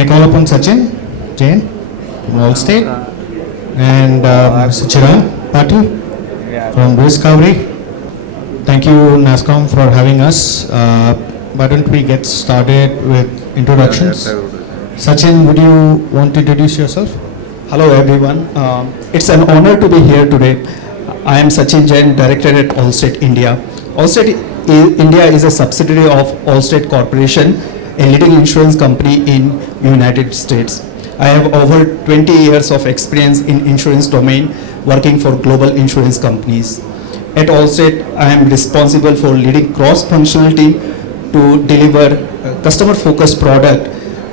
Can I call upon Sachin Jain from Allstate and Mr. Chiranth Patil from Riskcovry? Thank you, Nasscom, for having us. Why don't we get started with introductions? Sachin, would you want to introduce yourself? Hello everyone. It's an honor to be here today. I am Sachin Jain, Director at Allstate India. Allstate India is a subsidiary of Allstate Corporation, a leading insurance company in United States. I have over 20 years of experience in insurance domain working for global insurance companies. At Allstate, I am responsible for leading cross-functional team to deliver a customer-focused product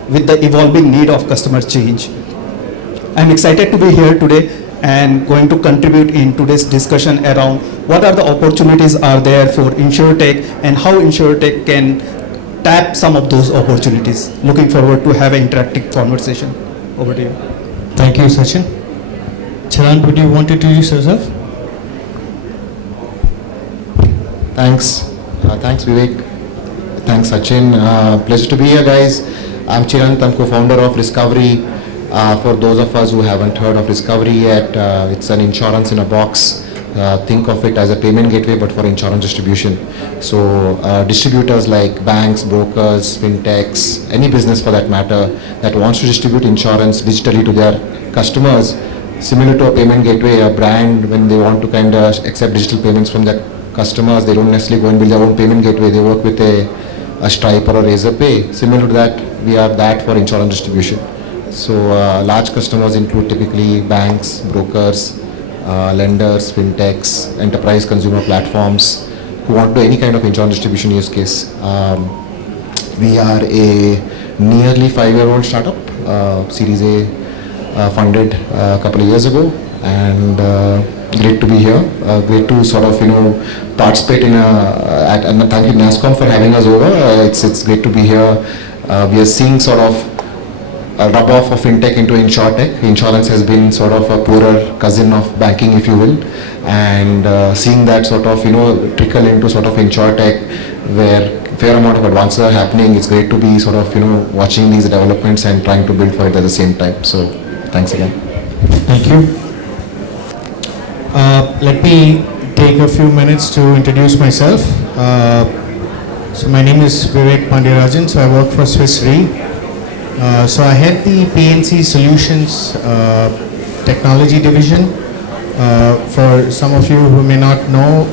with the evolving need of customer change. I'm excited to be here today and going to contribute in today's discussion around what are the opportunities are there for InsureTech and how InsureTech can tap some of those opportunities. Looking forward to have an interactive conversation. Over to you. Thank you, Sachin. Chiranth, would you want to introduce yourself? Thanks. Thanks, Vivek. Thanks, Sachin. Pleasure to be here, guys. I'm Chiranth. I'm co-founder of Riskcovry. For those of us who haven't heard of Riskcovry yet, it's an insurance in a box. Think of it as a payment gateway, but for insurance distribution. So distributors like banks, brokers, fintechs, any business for that matter that wants to distribute insurance digitally to their customers, similar to a payment gateway, a brand, when they want to kind of accept digital payments from their customers, they don't necessarily go and build their own payment gateway. They work with a Stripe or a Razorpay. Similar to that, we are that for insurance distribution. So large customers include typically banks, brokers, lenders, fintechs, enterprise consumer platforms who want to do any kind of insurance distribution use case. We are a nearly 5-year-old startup, Series A funded a couple of years ago, and great to be here. Great to sort of participate in and thank you Nasscom for having us over. It's great to be here. We are seeing sort of a rub-off of fintech into InsureTech. Insurance has been sort of a poorer cousin of banking, if you will, and seeing that sort of trickle into sort of InsureTech, where fair amount of advances are happening. It's great to be sort of watching these developments and trying to build for it at the same time. So thanks again. Thank you. Let me take a few minutes to introduce myself. So my name is Vivek Pandyarajan. So I work for SwissRE. So I head the P&C Solutions technology division. For some of you who may not know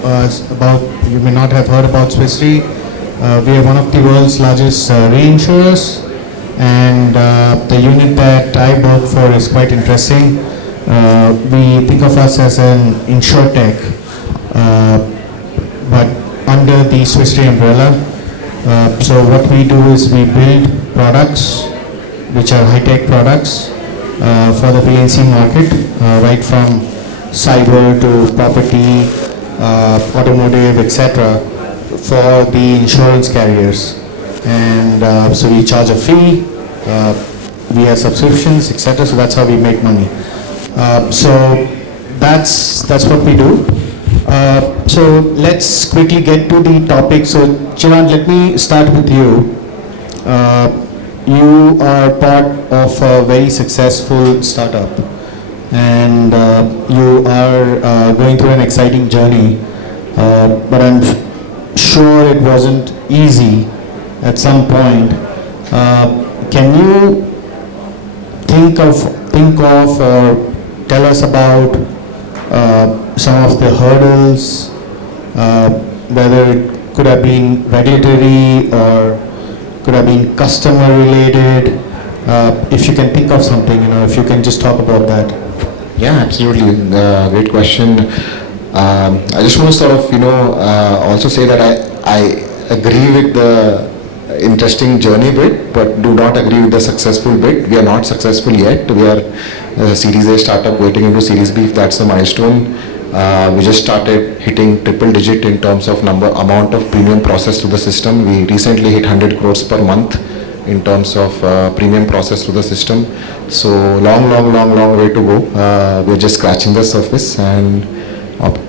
you may not have heard about SwissRE, we are one of the world's largest reinsurers, and the unit that I work for is quite interesting. We think of us as an InsureTech, but under the SwissRE umbrella. So what we do is we build products which are high-tech products for the P&C market, right from cyber to property, automotive, etc., for the insurance carriers. And so we charge a fee, we have subscriptions, etc., so that's how we make money. So that's what we do. So let's quickly get to the topic. So Chiranth, let me start with you. You are part of a very successful startup, and you are going through an exciting journey, but I'm sure it wasn't easy at some point. Can you think of or tell us about some of the hurdles, whether it could have been regulatory or could have been customer related? If you can think of something, if you can just talk about that. Yeah, absolutely. Great question. I just want to sort of, also say that I agree with the interesting journey bit, but do not agree with the successful bit. We are not successful yet. We are a Series A startup waiting into Series B, if that's the milestone. We just started hitting triple digit in terms of amount of premium processed through the system. We recently hit 100 crores per month in terms of premium processed through the system. So long way to go. We're just scratching the surface and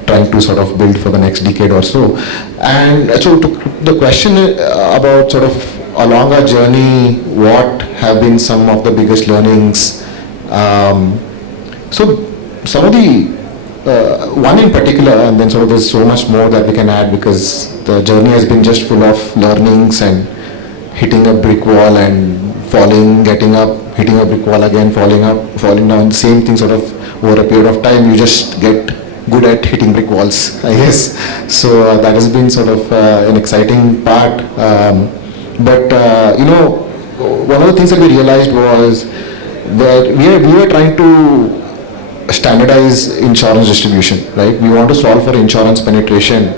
trying to sort of build for the next decade or so. And so to the question about sort of along our journey, what have been some of the biggest learnings? So some of the one in particular, and then sort of there's so much more that we can add, because the journey has been just full of learnings and hitting a brick wall and falling, getting up, hitting a brick wall again, falling up, falling down, same thing sort of over a period of time. You just get good at hitting brick walls, I guess. So that has been sort of an exciting part. But one of the things that we realized was that we were trying to standardize insurance distribution, right? We want to solve for insurance penetration,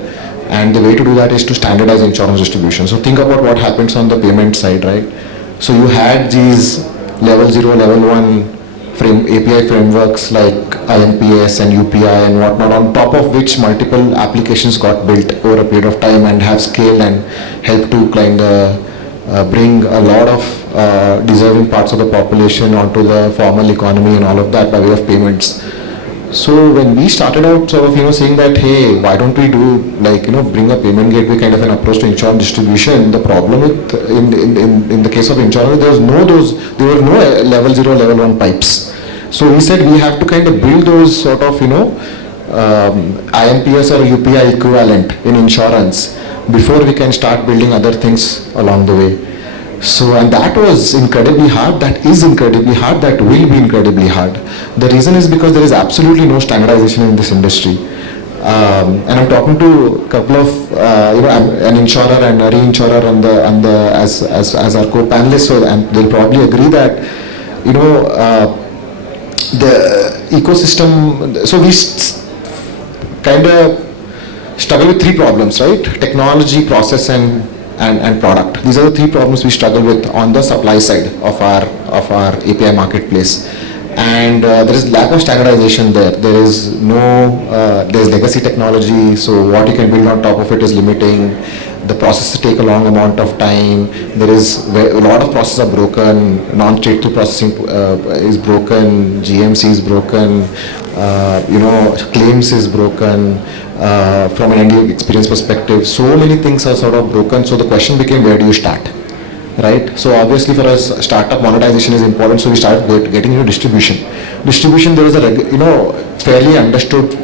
and the way to do that is to standardize insurance distribution. So think about what happens on the payment side, right? So you had these level 0, level 1 API frameworks like IMPS and UPI and whatnot, on top of which multiple applications got built over a period of time and have scaled and helped to kind of bring a lot of deserving parts of the population onto the formal economy and all of that by way of payments. So when we started out sort of, saying that, hey, why don't we do bring a payment gateway kind of an approach to insurance distribution, the problem with, in the case of insurance, there were no level 0, level 1 pipes. So we said we have to kind of build those sort of, IMPS or UPI equivalent in insurance before we can start building other things along the way. So, and that was incredibly hard, that is incredibly hard, that will be incredibly hard. The reason is because there is absolutely no standardization in this industry. And I'm talking to a couple of, an insurer and a reinsurer as our co-panelists, so they'll probably agree that, the ecosystem, so we kind of struggle with three problems, right? Technology, process, and product. These are the three problems we struggle with on the supply side of our API marketplace. And there is lack of standardization there. There's legacy technology, so what you can build on top of it is limiting. The processes take a long amount of time. There is a lot of processes are broken. Non-straight-through processing is broken. GMC is broken. Claims is broken. From an end experience perspective, so many things are sort of broken. So the question became, where do you start, right? So obviously for us, startup monetization is important. So we started getting into distribution. There was a fairly understood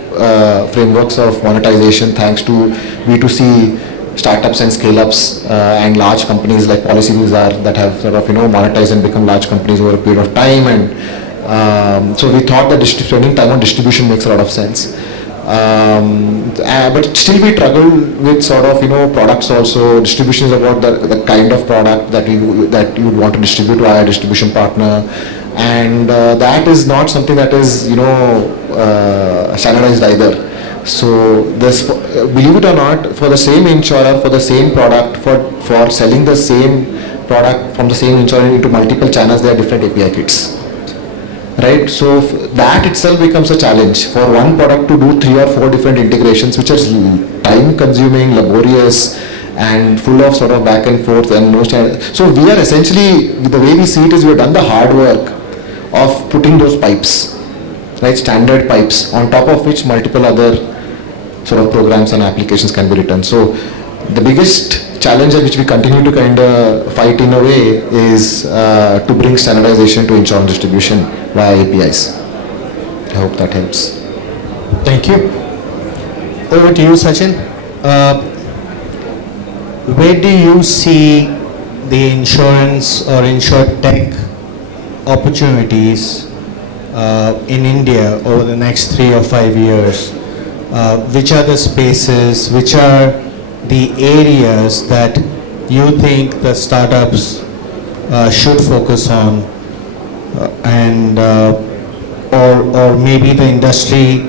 frameworks of monetization thanks to B2C startups and scale-ups and large companies like Policybazaar that have sort of monetized and become large companies over a period of time. And so we thought that spending time on distribution makes a lot of sense. But still we struggle with sort of products also. Distribution is about the kind of product that you would want to distribute to our distribution partner, and that is not something that is standardized either. So this, believe it or not, for the same insurer, for the same product, for selling the same product from the same insurer into multiple channels, there are different API kits. Right, so that itself becomes a challenge for one product to do 3 or 4 different integrations, which are time-consuming, laborious, and full of sort of back and forth and no standard. So we are essentially, the way we see it is, we have done the hard work of putting those pipes, right, standard pipes, on top of which multiple other sort of programs and applications can be written. So the biggest challenge which we continue to kind of fight in a way is to bring standardization to insurance distribution via APIs. I hope that helps. Thank you. Over to you, Sachin. Where do you see the insurance or InsureTech opportunities in India over the next 3 or 5 years? Which are the spaces, which are the areas that you think the startups should focus on, or maybe the industry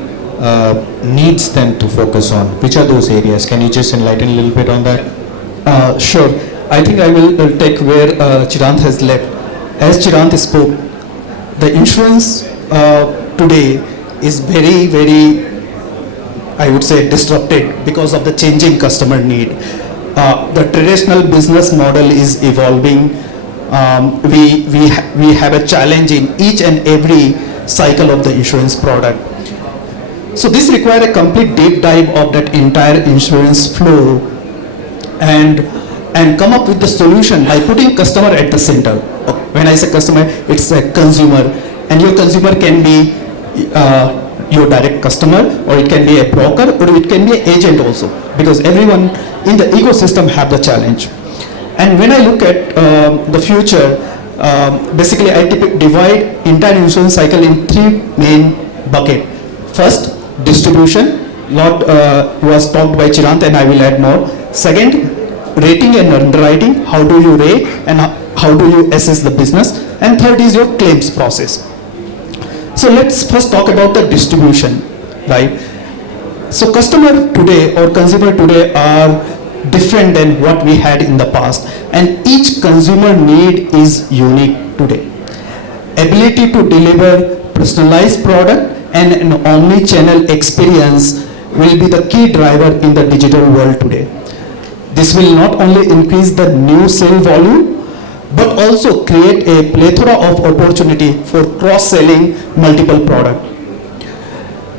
needs them to focus on? Which are those areas? Can you just enlighten a little bit on that? Sure. I think I will take where Chiranth has left. As Chiranth spoke, the insurance today is very, very, I would say, disrupted because of the changing customer need. The traditional business model is evolving. We have a challenge in each and every cycle of the insurance product. So this requires a complete deep dive of that entire insurance flow, and and come up with the solution by putting customer at the center. When I say customer, it's a consumer, and your consumer can be your direct customer, or it can be a broker, or it can be an agent also, because everyone in the ecosystem have the challenge. And when I look at the future, basically I divide entire insurance cycle in three main buckets. First, distribution. Lot was talked by Chiranth, and I will add more. Second, rating and underwriting. How do you rate and how do you assess the business? And third is your claims process. So let's first talk about the distribution, right? So customer today or consumer today are different than what we had in the past, and each consumer need is unique today. Ability to deliver personalized product and an omni-channel experience will be the key driver in the digital world today. This will not only increase the new sale volume, but also create a plethora of opportunity for cross-selling multiple products.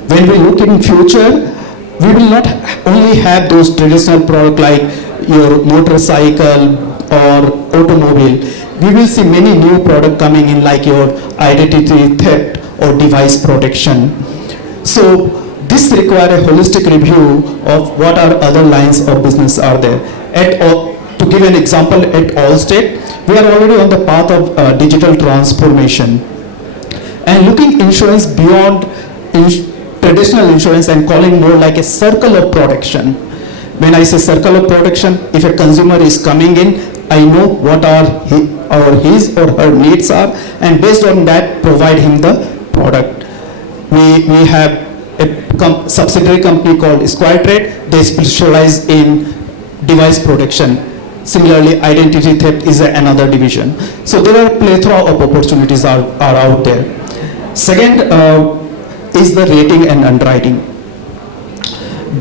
When we look in future, we will not only have those traditional products like your motorcycle or automobile. We will see many new products coming in, like your identity theft or device protection. So this requires a holistic review of what are other lines of business are there. To give an example, at Allstate, we are already on the path of digital transformation and looking insurance beyond traditional insurance and calling more like a circle of protection. When I say circle of protection, if a consumer is coming in, I know what his or her needs are, and based on that provide him the product. We have a subsidiary company called SwissRE. They specialize in device protection. Similarly, identity theft is another division. So there are a plethora of opportunities are out there. Second is the rating and underwriting.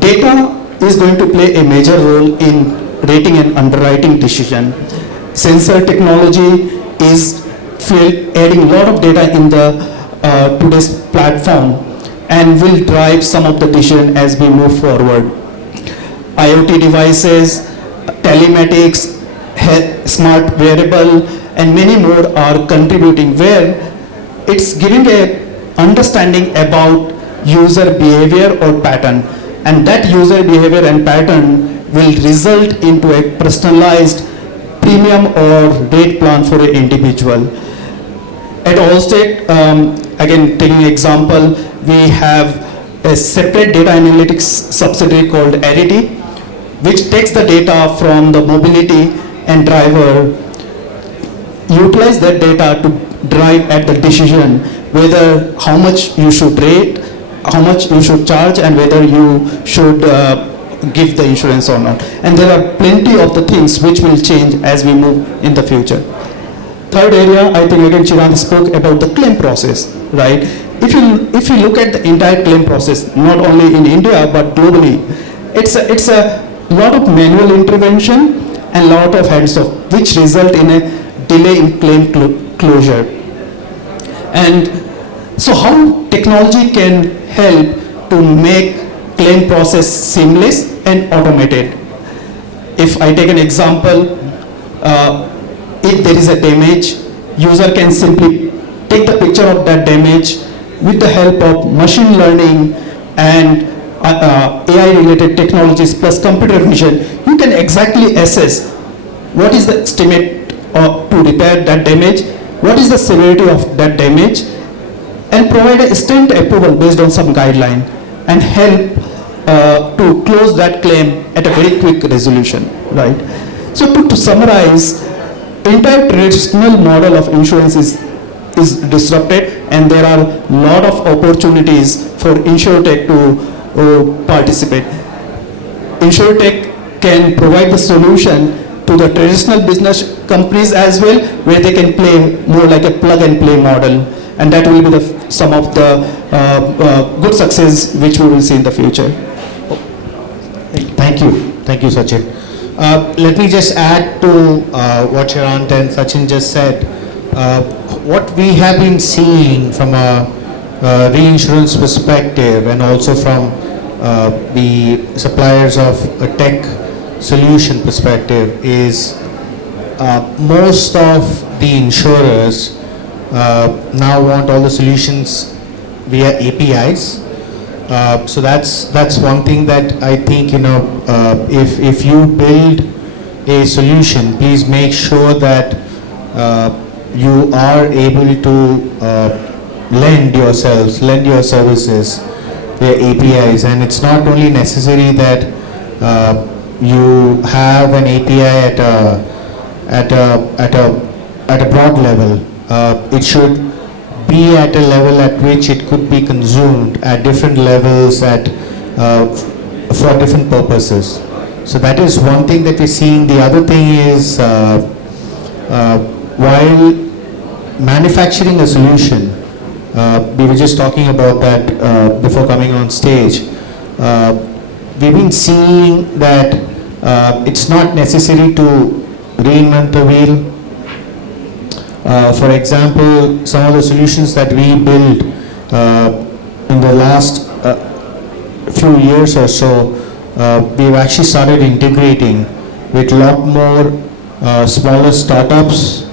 Data is going to play a major role in rating and underwriting decision. Sensor technology is adding a lot of data in the today's platform and will drive some of the decision as we move forward. IoT devices, telematics, smart wearable, and many more are contributing, where it's giving a understanding about user behavior or pattern, and that user behavior and pattern will result into a personalized premium or rate plan for an individual. At Allstate, again taking an example, we have a separate data analytics subsidiary called Arity, which takes the data from the mobility and driver, utilize that data to drive at the decision whether how much you should rate, how much you should charge, and whether you should give the insurance or not. And there are plenty of the things which will change as we move in the future. Third area, I think again Chiranth spoke about the claim process, right? If you look at the entire claim process, not only in India but globally, it's a lot of manual intervention and lot of hands-off, which result in a delay in claim closure. And so how technology can help to make claim process seamless and automated? If I take an example, if there is a damage, user can simply take the picture of that damage with the help of machine learning and AI related technologies plus computer vision. You can exactly assess what is the estimate to repair that damage, what is the severity of that damage, and provide a instant approval based on some guideline and help to close that claim at a very quick resolution, right? So to summarize, entire traditional model of insurance is disrupted, and there are a lot of opportunities for InsureTech to participate. InsureTech can provide the solution to the traditional business companies as well, where they can play more like a plug and play model, and that will be some of the good success which we will see in the future. Thank you, Sachin. Let me just add to what Chiranth and Sachin just said. What we have been seeing from a reinsurance perspective, and also from the suppliers of tech solution perspective is most of the insurers now want all the solutions via APIs. So that's one thing that I think, if you build a solution, please make sure that you are able to lend your services via APIs, and it's not only necessary that you have an API at a broad level. It should be at a level at which it could be consumed at different levels for different purposes. So that is one thing that we're seeing. The other thing is, while manufacturing a solution, we were just talking about that before coming on stage. We've been seeing that it's not necessary to reinvent the wheel. For example, some of the solutions that we built in the last few years or so, we've actually started integrating with a lot more smaller startups.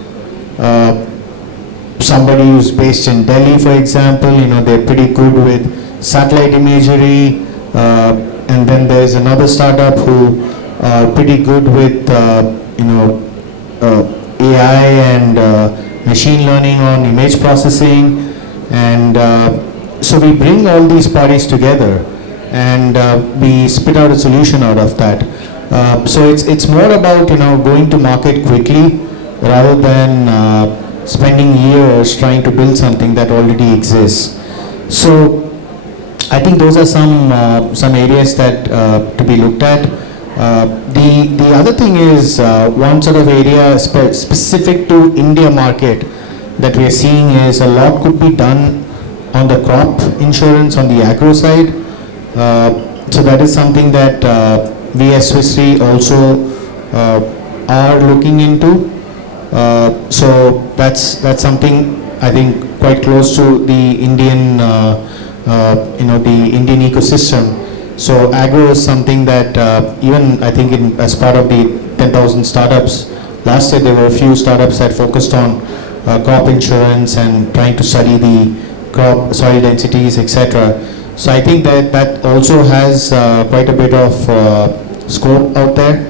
Somebody who's based in Delhi, for example, they're pretty good with satellite imagery, and then there's another startup who are pretty good with AI and machine learning on image processing, and so we bring all these parties together and we spit out a solution out of that. So it's more about going to market quickly rather than spending years trying to build something that already exists. So I think those are some areas that to be looked at. The other thing is one sort of area specific to India market that we are seeing is a lot could be done on the crop insurance on the agro side. So that is something that we as SwissRE also are looking into. So that's something I think quite close to the Indian the Indian ecosystem. So agro is something that even I think as part of the 10,000 startups, last year there were a few startups that focused on crop insurance and trying to study the crop soil densities, etc. So I think that also has quite a bit of scope out there.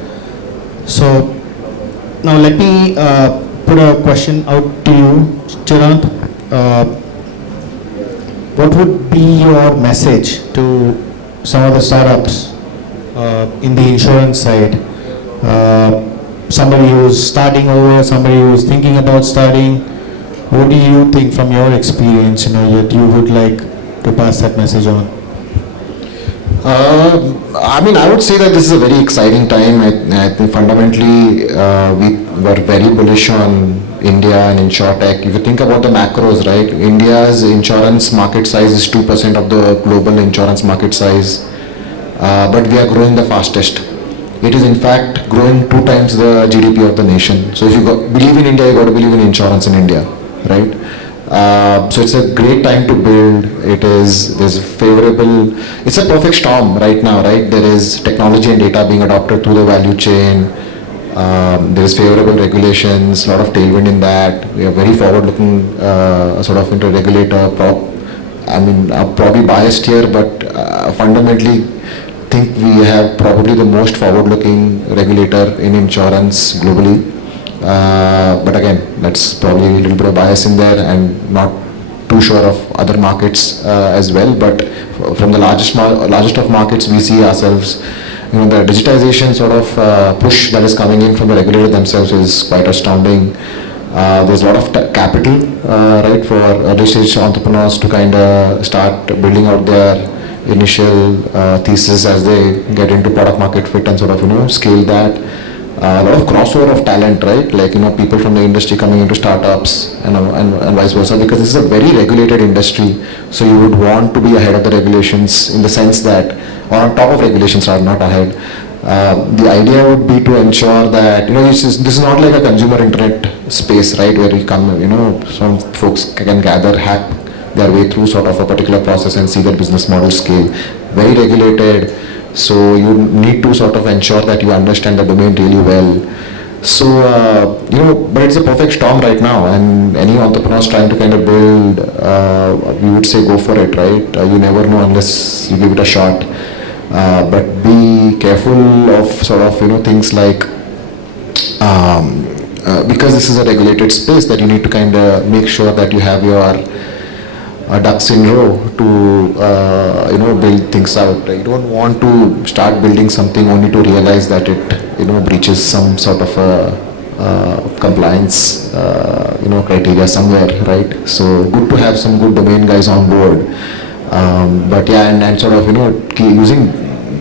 So now let me put a question out to you, Chiranth. What would be your message to some of the startups in the insurance side? Somebody who's starting over, somebody who's thinking about starting. What do you think from your experience, that you would like to pass that message on? I would say that this is a very exciting time. I think fundamentally we were very bullish on India and InsureTech. If you think about the macros, right, India's insurance market size is 2% of the global insurance market size, but we are growing the fastest. It is in fact growing 2 times the GDP of the nation. So if you believe in India, you got to believe in insurance in India, right? So it's a great time to build. There's favorable, it's a perfect storm right now, right? There is technology and data being adopted through the value chain. There is favorable regulations, a lot of tailwind in that. We are very forward-looking sort of into regulator. I'm probably biased here, but fundamentally think we have probably the most forward-looking regulator in insurance globally. But again, that's probably a little bit of bias in there, and not too sure of other markets as well. But from the largest of markets, we see ourselves, the digitization sort of push that is coming in from the regulator themselves is quite astounding. There's a lot of capital, right, for early stage entrepreneurs to kind of start building out their initial thesis as they get into product market fit and sort of scale that. A lot of crossover of talent, right? Like people from the industry coming into startups and vice versa, because this is a very regulated industry. So you would want to be ahead of the regulations in the sense that, or on top of regulations, rather not ahead. The idea would be to ensure that this is not like a consumer internet space, right? Where you come, some folks can gather, hack their way through sort of a particular process and see their business model scale. Very regulated. So you need to sort of ensure that you understand the domain really well. So, but it's a perfect storm right now, and any entrepreneurs trying to kind of build, we would say go for it, right? You never know unless you give it a shot. But be careful of sort of, things like, because this is a regulated space, that you need to kind of make sure that you have your ducks in row to, build things out. You don't want to start building something only to realize that it, breaches some sort of compliance, criteria somewhere, right? So good to have some good domain guys on board. But yeah, and sort of, using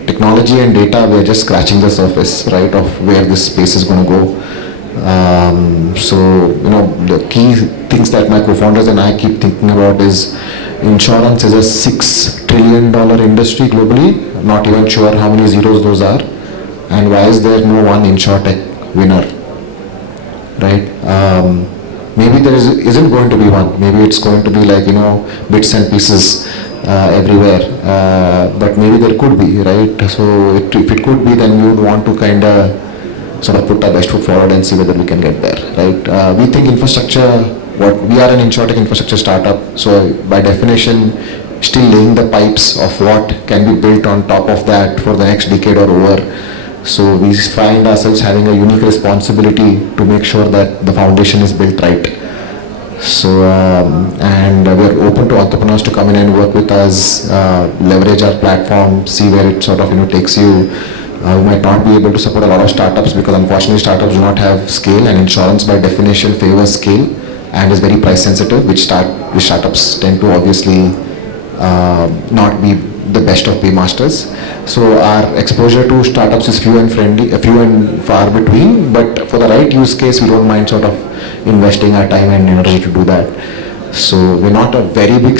technology and data, we are just scratching the surface, right, of where this space is going to go. So, the key things that my co-founders and I keep thinking about is insurance is a $6 trillion industry globally. Not even sure how many zeros those are. And why is there no one InsureTech winner, right? Maybe there isn't going to be one. Maybe it's going to be like, bits and pieces everywhere. But maybe there could be, right? So if it could be, then we would want to kind of sort of put our best foot forward and see whether we can get there, right? We think infrastructure, we are an InsureTech infrastructure startup, so by definition, still laying the pipes of what can be built on top of that for the next decade or over. So we find ourselves having a unique responsibility to make sure that the foundation is built right. So, and we're open to entrepreneurs to come in and work with us, leverage our platform, see where it sort of, takes you. We might not be able to support a lot of startups because unfortunately startups do not have scale, and insurance by definition favors scale and is very price sensitive, which startups tend to obviously not be the best of paymasters. So our exposure to startups is few and far between, but for the right use case, we don't mind sort of investing our time and energy to do that. So we're not a very big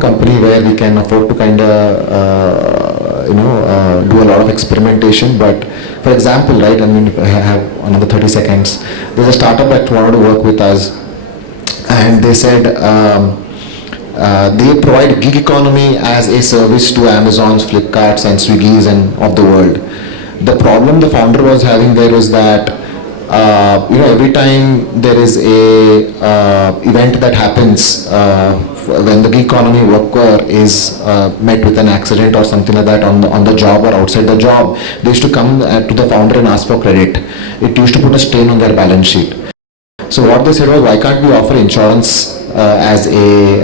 company where we can afford to kind of, do a lot of experimentation. But for example, right, if I have another 30 seconds, there's a startup that wanted to work with us, and they said, they provide gig economy as a service to Amazons, Flipkarts and Swiggies and of the world. The problem the founder was having there was that every time there is a event that happens when the gig economy worker is met with an accident or something like that on the job or outside the job, they used to come to the founder and ask for credit. It used to put a strain on their balance sheet. So what they said was, why can't we offer insurance as a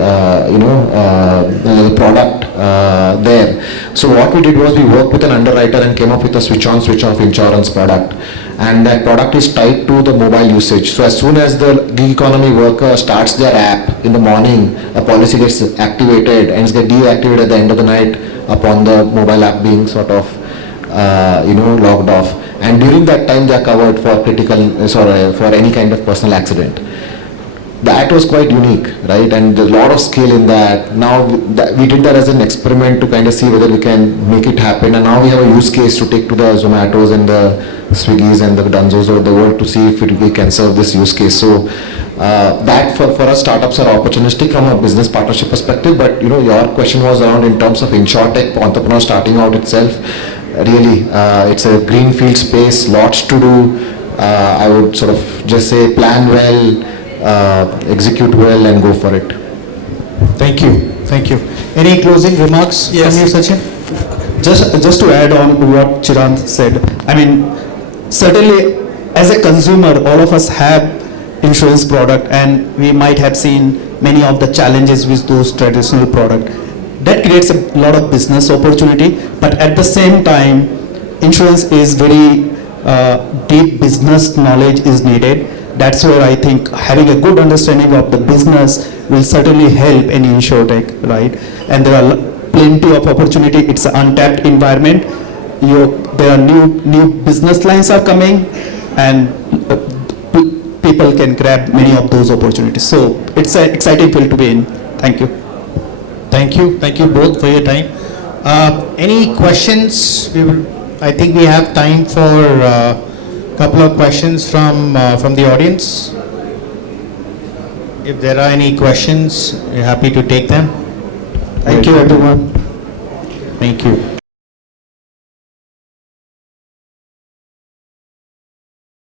product there? So what we did was we worked with an underwriter and came up with a switch on switch off insurance product, and that product is tied to the mobile usage. So as soon as the gig economy worker starts their app in the morning, a policy gets activated and it's get deactivated at the end of the night upon the mobile app being sort of logged off. And during that time they are covered for for any kind of personal accident. That was quite unique, right? And there's a lot of skill in that. Now we did that as an experiment to kind of see whether we can make it happen, and now we have a use case to take to the Zomatos and the Swiggies and the Dunzos of the world to see if we can serve this use case. So that for us, startups are opportunistic from a business partnership perspective. But your question was around in terms of InsureTech entrepreneurs starting out itself. Really, it's a greenfield space, lots to do. I would sort of just say plan well, execute well, and go for it. Thank you. Thank you. Any closing remarks from you, Sachin? Just to add on to what Chiranth said, certainly as a consumer, all of us have insurance product, and we might have seen many of the challenges with those traditional products. That creates a lot of business opportunity, but at the same time, insurance is very deep business knowledge is needed. That's where I think having a good understanding of the business will certainly help in InsureTech, right? And there are plenty of opportunity. It's an untapped environment. There are new business lines are coming, and people can grab many of those opportunities. So it's an exciting field to be in. Thank you. Thank you. Thank you both for your time. Any questions? I think we have time for a couple of questions from the audience. If there are any questions, we're happy to take them. Thank you, everyone. Thank you.